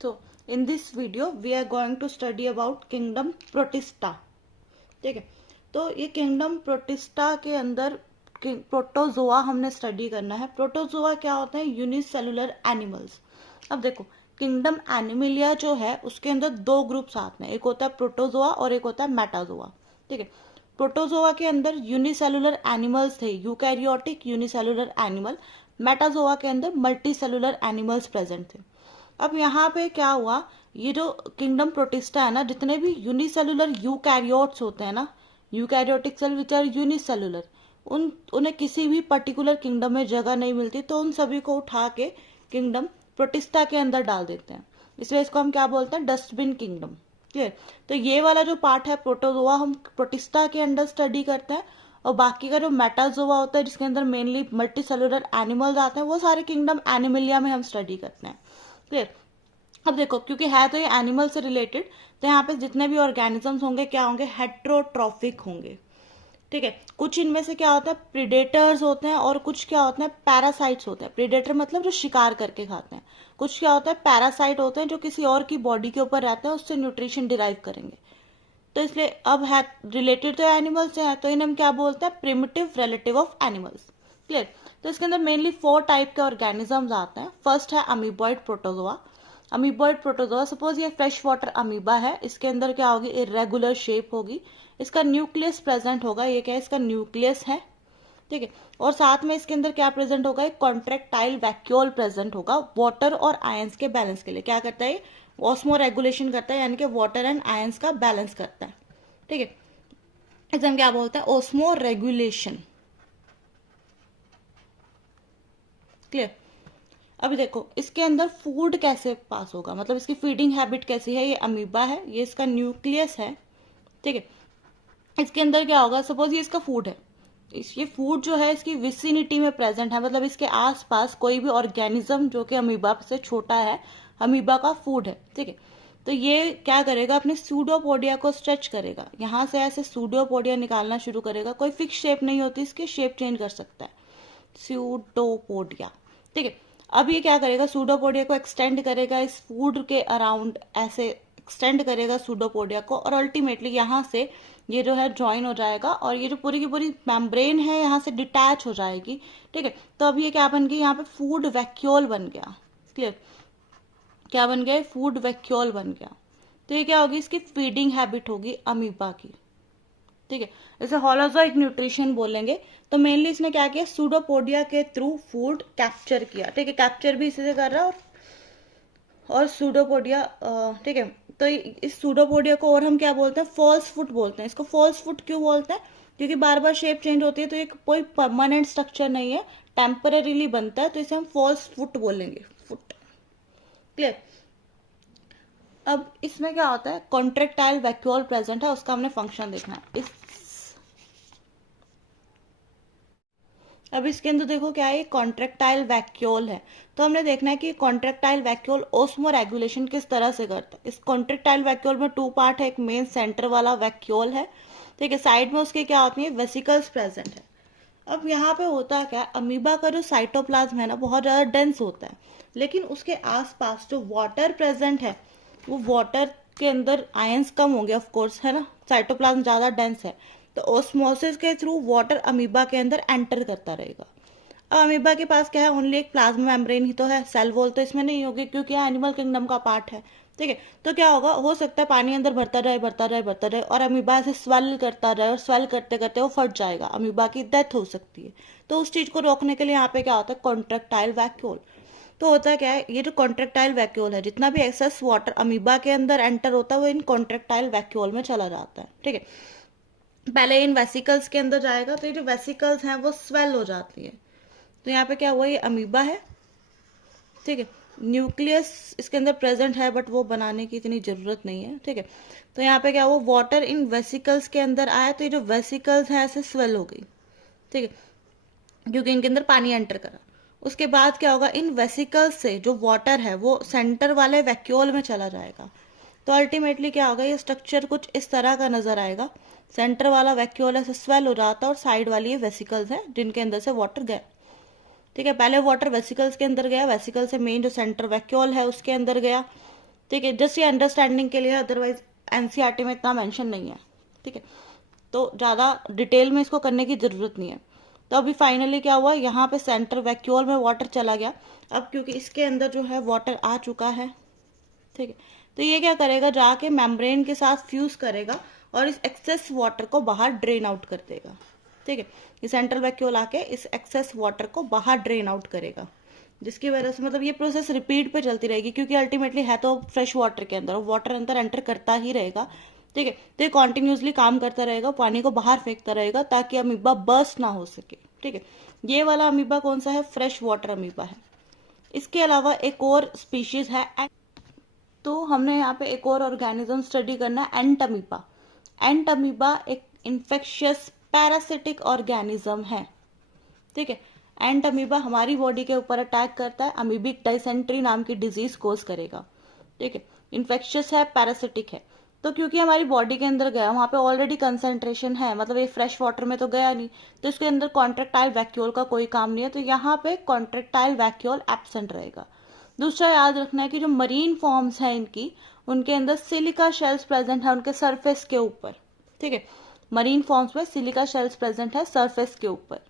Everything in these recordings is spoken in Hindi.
So in this video we are going to study about kingdom Protista. ठीक है, तो ये किंगडम प्रोटिस्टा के अंदर प्रोटोजोआ हमने स्टडी करना है। प्रोटोजोआ क्या होते हैं? Unicellular animals. अब देखो, किंगडम एनिमलिया जो है उसके अंदर दो ग्रुप्स आते हैं, एक होता है प्रोटोजोआ और एक होता है मेटाजोआ। ठीक है, प्रोटोजोआ के अंदर यूनिसेलुलर एनिमल्स थे, यूकैरियोटिक यूनिसेलुलर एनिमल। मेटाजोआ के अंदर मल्टी सेलुलर एनिमल्स प्रेजेंट थे। अब यहाँ पे क्या हुआ, ये जो किंगडम प्रोटिस्टा है ना, जितने भी यूनिसेलुलर यूकैरियोट्स होते हैं ना, eukaryotic cell which are unicellular, उन्हें किसी भी पर्टिकुलर किंगडम में जगह नहीं मिलती, तो उन सभी को उठा के किंगडम प्रोटिस्टा के अंदर डाल देते हैं। इसलिए इसको हम क्या बोलते हैं? Dustbin kingdom. क्लियर? तो ये वाला जो पार्ट है प्रोटोजोआ, हम प्रोटिस्टा के अंदर स्टडी करते हैं, और बाकी का जो मेटाजोआ होता है जिसके अंदर मेनली मल्टी सेलुलर एनिमल्स आते हैं, वो सारे किंगडम एनिमलिया में हम स्टडी करते हैं। क्लियर? अब देखो, क्योंकि है तो ये एनिमल से रिलेटेड, तो यहाँ पे जितने भी ऑर्गेनिजम्स होंगे क्या होंगे? हेट्रोट्रॉफिक होंगे। ठीक है, कुछ इनमें से क्या होता है? प्रीडेटर्स होते हैं, और कुछ क्या होते हैं? पैरासाइट्स होते हैं। प्रीडेटर मतलब जो शिकार करके खाते हैं। कुछ क्या होता है? पैरासाइट होते हैं जो किसी और की बॉडी के ऊपर रहते हैं, उससे न्यूट्रिशन डिराइव करेंगे। तो इसलिए अब है रिलेटेड तो एनिमल से है, तो इन्हें हम क्या बोलते हैं? Primitive relative of animals. Clear? तो इसके अंदर मेनली 4 टाइप के ऑर्गेनिजम्स आते हैं। फर्स्ट है amoeboid protozoa. Amoeboid protozoa, suppose ये फ्रेश वाटर अमीबा है, इसके अंदर क्या होगी? इरेगुलर शेप होगी, इसका न्यूक्लियस प्रेजेंट होगा। ये क्या है? इसका न्यूक्लियस है। ठीक है, और साथ में इसके अंदर क्या प्रेजेंट होगा? एक कॉन्ट्रेक्टाइल वैक्यूल प्रेजेंट होगा, वाटर और आयंस के बैलेंस के लिए। क्या करता है? ऑस्मो रेगुलेशन करता है, यानी कि वाटर एंड आयंस का बैलेंस करता है। ठीक है, इसे हम क्या बोलते हैं? Osmo regulation. क्लियर? अभी देखो, इसके अंदर फूड कैसे पास होगा, मतलब इसकी फीडिंग हैबिट कैसी है? ये अमीबा है, ये इसका न्यूक्लियस है। ठीक है, इसके अंदर क्या होगा? सपोज ये इसका फूड है, ये फूड जो है इसकी विसिनिटी में प्रेजेंट है, मतलब इसके आसपास कोई भी ऑर्गेनिज्म जो कि अमीबा से छोटा है, अमीबा का फूड है। ठीक है, तो ये क्या करेगा? अपने सूडोपोडिया को स्ट्रेच करेगा, यहां से ऐसे सूडोपोडिया निकालना शुरू करेगा। कोई फिक्स शेप नहीं होती, इसकी शेप चेंज कर सकता है, सूडोपोडिया। ठीक है, अब ये क्या करेगा? सूडोपोडिया को एक्सटेंड करेगा इस फूड के अराउंड, ऐसे एक्सटेंड करेगा सूडोपोडिया को, और अल्टीमेटली यहाँ से ये जो है ज्वाइन हो जाएगा, और ये जो पूरी की पूरी मेम्ब्रेन है यहाँ से डिटैच हो जाएगी। ठीक है, तो अब ये क्या बन गई? यहाँ पे फूड वैक्यूल बन गया। क्लियर? क्या बन गया? फूड वैक्यूल बन गया। तो ये क्या होगी? इसकी फीडिंग हैबिट होगी अमीबा की। ठीक है, इसे होलोजोइक न्यूट्रिशन बोलेंगे। तो मेनली इसने क्या किया? सूडोपोडिया के थ्रू फूड कैप्चर किया। ठीक है, कैप्चर भी इसी से कर रहा है, और सूडोपोडिया। ठीक है, तो इस सूडोपोडिया को और हम क्या बोलते हैं? फॉल्स फुट बोलते हैं। इसको फॉल्स फुट क्यों बोलते हैं? क्योंकि बार बार शेप चेंज होती है, तो ये कोई परमानेंट स्ट्रक्चर नहीं है, टेम्परेरीली बनता है, तो इसे हम फॉल्स फुट बोलेंगे, फुट। क्लियर? अब इसमें क्या होता है? कॉन्ट्रेक्टाइल वैक्यूल प्रेजेंट है, उसका हमने फंक्शन देखना है। अब इसके अंदर देखो क्या है? कॉन्ट्रेक्टाइल वैक्यूल है, तो हमने देखना है कि कॉन्ट्रेक्टाइल वैक्यूल ऑस्मो रेगुलेशन किस तरह से करता है। इस कॉन्ट्रेक्टाइल वैक्यूल में 2 पार्ट है, एक मेन सेंटर वाला वैक्यूल है। ठीक है, साइड में उसके क्या होती है? वेसिकल्स प्रेजेंट है। अब यहाँ पे होता क्या है? अमीबा का जो साइटोप्लाज्म है ना, बहुत ज्यादा डेंस होता है, लेकिन उसके आसपास जो वाटर प्रेजेंट है, वो वाटर के अंदर आयंस कम होंगे, ऑफ कोर्स, है ना, साइटोप्लाज्म ज्यादा डेंस है, तो ओस्मोसिस के थ्रू वाटर अमीबा के अंदर एंटर करता रहेगा। अब अमीबा के पास क्या है? ओनली एक प्लाज्मा मेम्ब्रेन ही तो है, सेल वॉल तो इसमें नहीं होगी, क्योंकि एनिमल किंगडम का पार्ट है। ठीक है, तो क्या होगा? हो सकता है पानी अंदर भरता रहे, भरता रहे, भरता रहे, और अमीबा से स्वेल करता रहे, और स्वेल करते करते वो फट जाएगा, अमीबा की डेथ हो सकती है। तो उस चीज को रोकने के लिए यहाँ पे क्या होता है? Contractile vacuole. तो होता क्या है? ये जो कॉन्ट्रेक्टाइल वैक्यूल है, जितना भी एक्सेस वाटर अमीबा के अंदर एंटर होता है, वो इन कॉन्ट्रेक्टाइल वैक्यूल में चला जाता है। ठीक है, पहले इन वेसिकल्स के अंदर जाएगा, तो ये जो वेसिकल्स हैं वो स्वेल हो जाती है। तो यहाँ पे क्या हुआ? ये अमीबा है। ठीक है, न्यूक्लियस इसके अंदर प्रेजेंट है, बट वो बनाने की इतनी जरूरत नहीं है। ठीक है, तो यहाँ पे क्या हुआ? वाटर इन वेसिकल्स के अंदर आया, तो ये जो वेसिकल्स है ऐसे स्वेल हो गई। ठीक है, क्योंकि इनके अंदर पानी एंटर करा। उसके बाद क्या होगा? इन वेसिकल्स से जो वाटर है वो सेंटर वाले वैक्यूल में चला जाएगा। तो अल्टीमेटली क्या होगा? ये स्ट्रक्चर कुछ इस तरह का नजर आएगा। सेंटर वाला वैक्यूल ऐसे स्वेल हो जाता है, और साइड वाली ये वेसिकल्स हैं जिनके अंदर से वाटर गया। ठीक है, पहले वाटर वेसिकल्स के अंदर गया, वेसिकल से मेन जो सेंटर वैक्यूल है उसके अंदर गया, ठीक है, जस्ट ये अंडरस्टैंडिंग के लिए, अदरवाइज एनसीईआरटी में इतना मेंशन नहीं है। ठीक है, तो ज़्यादा डिटेल में इसको करने की ज़रूरत नहीं है। तो अभी फाइनली क्या हुआ, यहाँ पे सेंटर वैक्यूल में वाटर चला गया। अब क्योंकि इसके अंदर जो है वाटर आ चुका है, ठीक है, तो ये क्या करेगा, जाके मेम्ब्रेन के साथ फ्यूज करेगा और इस एक्सेस वाटर को बाहर ड्रेन आउट कर देगा। ठीक है, ये सेंट्रल वैक्यूल आके इस एक्सेस वाटर को बाहर ड्रेन आउट करेगा, जिसकी वजह से मतलब ये प्रोसेस रिपीट पे चलती रहेगी, क्योंकि अल्टीमेटली है तो फ्रेश वाटर के अंदर, वाटर अंदर एंटर करता ही रहेगा। ठीक है, तो ये कॉन्टिन्यूसली काम करता रहेगा, पानी को बाहर फेंकता रहेगा ताकि अमीबा बर्स्ट ना हो सके। ठीक है, ये वाला अमीबा कौन सा है, फ्रेश वाटर अमीबा है। इसके अलावा एक और स्पीशीज है, तो हमने यहाँ पे एक और ऑर्गेनिज्म स्टडी करना है, एंट अमीबा। एंट अमीबा एक इन्फेक्शियस पैरासिटिक ऑर्गेनिज्म है। ठीक है, एंट अमीबा हमारी बॉडी के ऊपर अटैक करता है, अमीबिक डाइसेंट्री नाम की डिजीज कोज करेगा। ठीक है, इन्फेक्शियस है, पैरासिटिक है। तो क्योंकि हमारी बॉडी के अंदर गया, वहां पे ऑलरेडी कंसंट्रेशन है, मतलब ये फ्रेश वाटर में तो गया नहीं, तो इसके अंदर कॉन्ट्रेक्टाइल वैक्यूल का कोई काम नहीं है, तो यहाँ पे कॉन्ट्रेक्टाइल वैक्यूल एब्सेंट रहेगा। दूसरा याद रखना है कि जो मरीन फॉर्म्स हैं इनकी, उनके अंदर सिलिका शेल्स प्रेजेंट है उनके सरफेस के ऊपर। ठीक है, मरीन फॉर्म्स में सिलिका शेल्स प्रेजेंट है सरफेस के ऊपर।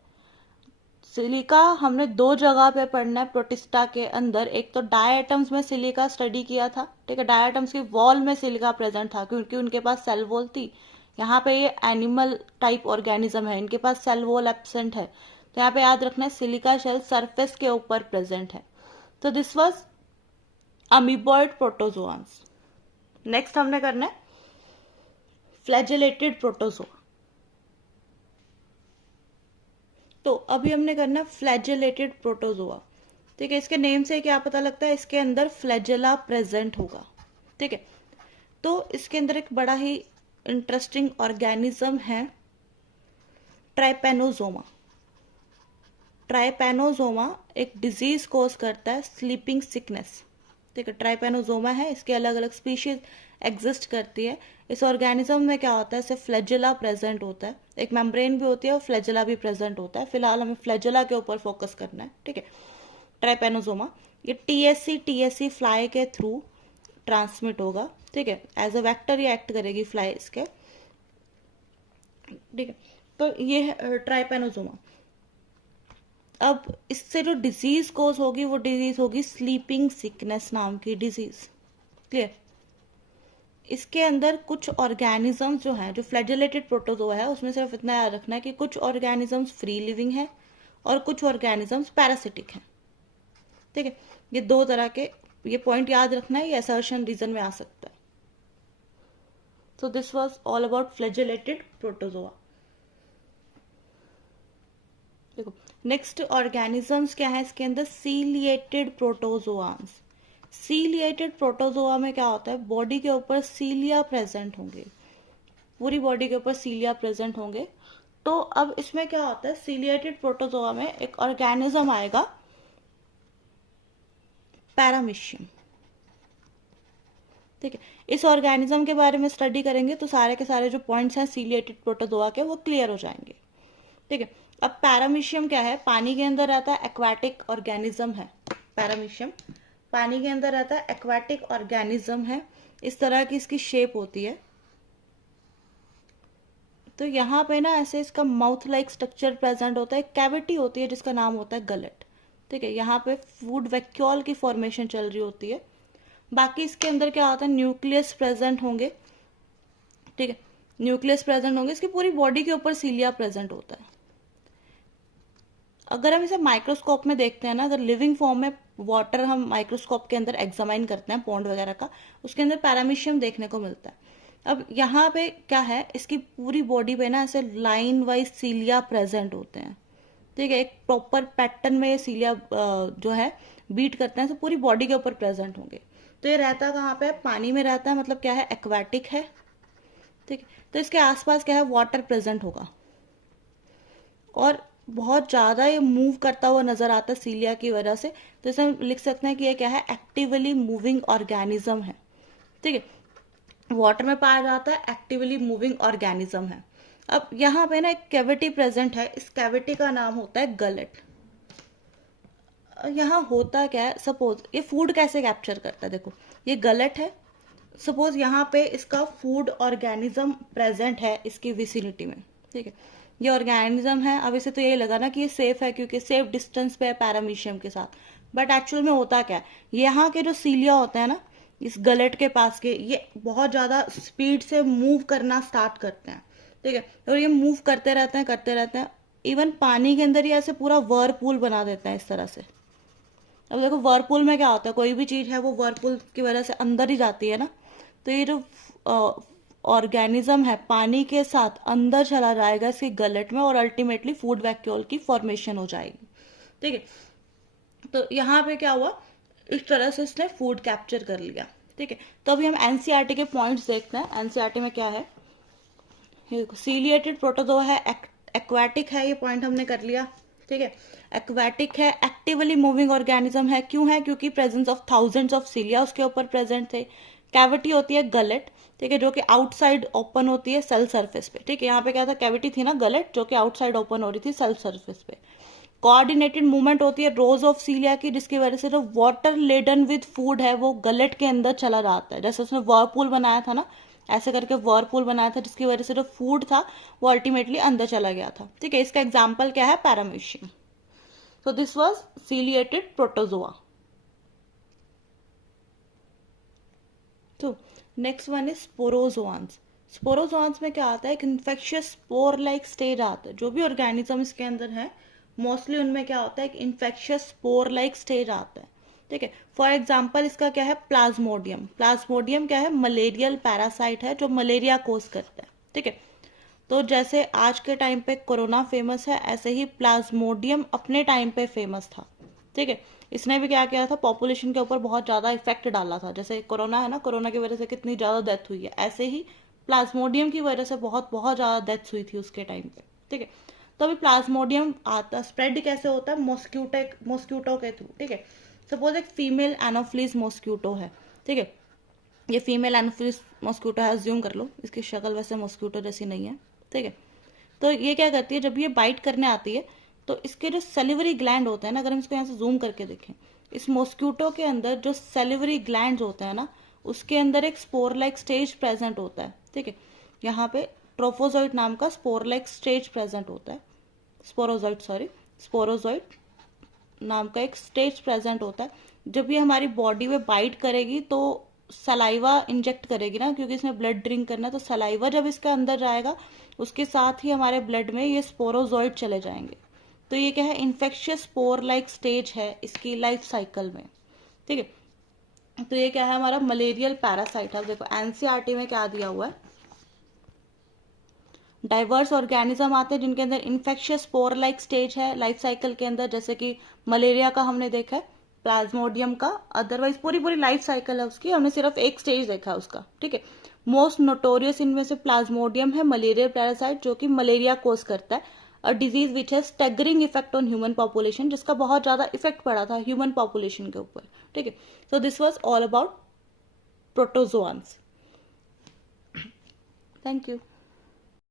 सिलिका हमने दो जगह पे पढ़ना है प्रोटिस्टा के अंदर, एक तो डायटम्स में सिलिका स्टडी किया था। ठीक है, डायटम्स की वॉल में सिलिका प्रेजेंट था क्योंकि उनके पास सेल वॉल थी। यहाँ पे ये एनिमल टाइप ऑर्गेनिज्म है, इनके पास सेल वॉल एब्सेंट है, तो यहाँ पे याद रखना है सिलिका शेल सरफेस के ऊपर प्रेजेंट है। तो दिस वाज अमीबॉइड प्रोटोजोआंस। नेक्स्ट हमने करना है फ्लैजेलेटेड प्रोटोजोआ। तो अभी हमने करना फ्लैजेलेटेड प्रोटोजोआ। ठीक है, इसके नेम से क्या पता लगता है, इसके अंदर फ्लैजेला प्रेजेंट होगा। ठीक है, तो इसके अंदर एक बड़ा ही इंटरेस्टिंग ऑर्गेनिज्म है ट्राइपेनोजोमा। ट्राइपेनोजोमा एक डिजीज कोज करता है स्लीपिंग सिकनेस। ठीक है, ट्राइपेनोजोमा है, इसके अलग अलग स्पीशीज एग्जिस्ट करती है। इस ऑर्गेनिज्म में क्या होता है, इसे फ्लैजेला प्रेजेंट होता है, एक मेम्ब्रेन भी होती है और फ्लैजेला भी प्रेजेंट होता है। फिलहाल हमें फ्लैजेला के ऊपर फोकस करना है। ठीक है, ट्राइपेनोजोमा ये टीएससी फ्लाई के थ्रू ट्रांसमिट होगा। ठीक है, एज अ वेक्टर ये एक्ट करेगी फ्लाई इसके। ठीक है, तो ये है ट्राइपेनोजोमा। अब इससे जो डिजीज कोज होगी वो डिजीज होगी स्लीपिंग सिकनेस नाम की डिजीज। क्लियर, इसके अंदर कुछ ऑर्गेनिजम्स जो हैं, जो फ्लैजेलेटेड प्रोटोजोआ है उसमें सिर्फ इतना याद रखना है कि कुछ ऑर्गेनिजम्स फ्री लिविंग है और कुछ ऑर्गेनिजम्स पैरासिटिक हैं। ठीक है, ये दो तरह के, ये पॉइंट याद रखना है, ये असर्शन रीजन में आ सकता है। So this was all about flagellated protozoa. देखो नेक्स्ट ऑर्गेनिजम्स क्या है इसके अंदर, सीलिएटेड प्रोटोजोआंस। सीलिएटेड प्रोटोजोआ में क्या होता है, बॉडी के ऊपर सीलिया प्रेजेंट होंगे, पूरी बॉडी के ऊपर सीलिया प्रेजेंट होंगे। तो अब इसमें क्या होता है, सीलिएटेड प्रोटोजोआ में एक ऑर्गेनिज्म आएगा पैरामीशियम। ठीक है, इस ऑर्गेनिज्म के बारे में स्टडी करेंगे तो सारे के सारे जो पॉइंट्स हैं सीलिएटेड प्रोटोजोआ के वो क्लियर हो जाएंगे। ठीक है, अब पैरामीशियम क्या है, पानी के अंदर रहता है, एक्वाटिक ऑर्गेनिज्म है। पैरामीशियम पानी के अंदर रहता है, एक्वाटिक ऑर्गेनिज्म है, इस तरह की इसकी शेप होती है। तो यहाँ पे ना ऐसे इसका माउथ लाइक स्ट्रक्चर प्रेजेंट होता है, कैविटी होती है जिसका नाम होता है गलेट। ठीक है, यहाँ पे फूड वैक्यूल की फॉर्मेशन चल रही होती है। बाकी इसके अंदर क्या होता है, न्यूक्लियस प्रेजेंट होंगे। ठीक है, न्यूक्लियस प्रेजेंट होंगे, इसकी पूरी बॉडी के ऊपर सीलिया प्रेजेंट होता है। अगर हम इसे माइक्रोस्कोप में देखते हैं ना, अगर लिविंग फॉर्म में वाटर हम माइक्रोस्कोप के अंदर एग्जामाइन करते हैं, पॉन्ड वगैरह का, उसके अंदर पैरामीशियम देखने को मिलता है। अब यहाँ पे क्या है, इसकी पूरी बॉडी पे ना ऐसे लाइन वाइज सीलिया प्रेजेंट होते हैं। ठीक है, एक प्रॉपर पैटर्न में ये सीलिया जो है बीट करते हैं, तो पूरी बॉडी के ऊपर प्रेजेंट होंगे। तो ये रहता कहाँ पे, पानी में रहता है, मतलब क्या है, एक्वाटिक है। ठीक है, तो इसके आसपास क्या है, वाटर प्रेजेंट होगा और बहुत ज्यादा ये मूव करता हुआ नजर आता है सीलिया की वजह से। तो इसे हम लिख सकते हैं कि ये क्या है, एक्टिवली मूविंग ऑर्गेनिज्म है। ठीक है, वाटर में पाया जाता है, एक्टिवली मूविंग ऑर्गेनिज्म है। अब यहाँ पे ना एक कैविटी प्रेजेंट है, इस कैविटी का नाम होता है गलेट। यहाँ होता क्या है, सपोज ये फूड कैसे कैप्चर करता है, देखो ये गलट है, सपोज यहाँ पे इसका फूड ऑर्गेनिज्म प्रेजेंट है इसकी विसिनिटी में, ठीक है, ये ऑर्गेनिज्म है, अब इसे तो यही लगा ना कि ये सेफ है क्योंकि सेफ डिस्टेंस पे है पैरामीशियम के साथ, बट एक्चुअल में होता क्या है, यहाँ के जो सीलिया होते हैं ना इस गलट के पास के, ये बहुत ज्यादा स्पीड से मूव करना स्टार्ट करते हैं, ठीक है, और ये मूव करते रहते हैं, इवन पानी के अंदर ये ऐसे पूरा वर्लपूल बना देते हैं इस तरह से। अब देखो वर्लपूल में क्या होता है, कोई भी चीज है वो वर्लपूल की वजह से अंदर ही जाती है ना, तो ये जो ऑर्गेनिज्म है पानी के साथ अंदर चला जाएगा इसके गलट में और अल्टीमेटली फूड वैक्यूल की फॉर्मेशन हो जाएगी, ठीक है। तो यहाँ पे क्या हुआ, इस तरह से इसने फूड कैप्चर कर लिया, ठीक है। तो अभी हम एनसीईआरटी के पॉइंट्स देखते हैं, एनसीईआरटी में क्या है, सीलिएटेड प्रोटोजोआ है, एक्वाटिक है, ये पॉइंट हमने कर लिया, ठीक है। एक्वाटिक है, एक्टिवली मूविंग ऑर्गेनिज्म है, क्यों है, क्योंकि प्रेजेंस ऑफ थाउजेंड्स ऑफ सीलिया उसके ऊपर प्रेजेंट थे। कैविटी होती है गलट, ठीक है, जो कि आउटसाइड ओपन होती है सेल सरफेस पे, ठीक है, यहाँ पे क्या था, कैविटी थी ना गलट जो कि आउटसाइड ओपन हो रही थी सेल सरफेस पे। कोऑर्डिनेटेड मूवमेंट होती है रोज ऑफ सीलिया की, जिसकी वजह से जो वाटर लेडन विद फूड है वो गलट के अंदर चला जाता है, जैसे उसने वर्लपूल बनाया था ना, ऐसे करके वर्लपूल बनाया था जिसकी वजह से जो फूड था वो अल्टीमेटली अंदर चला गया था, ठीक है। इसका एग्जाम्पल क्या है, paramecium. So this was ciliated protozoa. तो नेक्स्ट वन इज स्पोरोजोआंस। स्पोरोजोआंस में क्या आता है, एक इन्फेक्शियस स्पोर लाइक स्टेज आता है, जो भी ऑर्गेनिज्म इसके अंदर है मोस्टली उनमें क्या होता है, एक इन्फेक्शियस स्पोर लाइक स्टेज आता है, ठीक है। फॉर एग्जाम्पल इसका क्या है, प्लाज्मोडियम। प्लाज्मोडियम क्या है, मलेरियल पैरासाइट है जो मलेरिया कोज करता है, ठीक है। तो जैसे आज के टाइम पे कोरोना फेमस है, ऐसे ही प्लाज्मोडियम अपने टाइम पे फेमस था, ठीक है। इसने भी क्या किया था, पॉपुलेशन के ऊपर बहुत ज्यादा इफेक्ट डाला था, जैसे कोरोना है ना, कोरोना की वजह से कितनी ज्यादा डेथ हुई है, ऐसे ही प्लाज्मोडियम की वजह से बहुत बहुत ज्यादा डेथ हुई थी उसके टाइम पे, ठीक है। तो अभी प्लाज्मोडियम आता, स्प्रेड कैसे होता है, मॉस्क्यूटो के थ्रू, ठीक है। सपोज एक फीमेल एनोफ्लिस मॉस्क्यूटो है, ठीक है, ये फीमेल एनोफ्लिस मॉस्क्यूटो है, अज्यूम कर लो, इसकी शक्ल वैसे मॉस्क्यूटो जैसी नहीं है, ठीक है। तो ये क्या करती है, जब ये बाइट करने आती है तो इसके जो सेलिवरी ग्लैंड होते हैं ना, अगर हम इसको यहाँ से जूम करके देखें, इस मॉस्क्यूटो के अंदर जो सेलिवरी ग्लैंड होते हैं ना, उसके अंदर एक स्पोर लाइक स्टेज प्रेजेंट होता है, ठीक है। यहाँ पे ट्रोफोजोइट नाम का स्पोर लाइक स्टेज प्रेजेंट होता है, स्पोरोजोइट नाम का एक स्टेज प्रेजेंट होता है। जब ये हमारी बॉडी में बाइट करेगी तो सलाइवा इंजेक्ट करेगी ना, क्योंकि इसमें ब्लड ड्रिंक करना है, तो सलाइवा जब इसके अंदर जाएगा उसके साथ ही हमारे ब्लड में ये स्पोरोजोइट चले जाएंगे। तो ये क्या है, इन्फेक्शियस स्पोर लाइक स्टेज है इसकी लाइफ साइकिल में, ठीक है। तो ये क्या है, हमारा मलेरियल पैरासाइट है। देखो एनसीईआरटी में क्या दिया हुआ है, डाइवर्स ऑर्गेनिज्म आते हैं जिनके अंदर इन्फेक्शियस स्पोर लाइक स्टेज है लाइफ साइकिल के अंदर, जैसे कि मलेरिया का हमने देखा है, प्लाज्मोडियम का, अदरवाइज पूरी पूरी लाइफ साइकिल है उसकी, हमने सिर्फ एक स्टेज देखा है उसका, ठीक है। मोस्ट नोटोरियस इनमें से प्लाज्मोडियम है, मलेरिया पैरासाइट जो कि मलेरिया कोज करता है, अ डिजीज विच है staggering effect on human population, जिसका बहुत ज्यादा इफेक्ट पड़ा था ह्यूमन पॉपुलेशन के ऊपर, ठीक है। So this was all about protozoans. Thank you.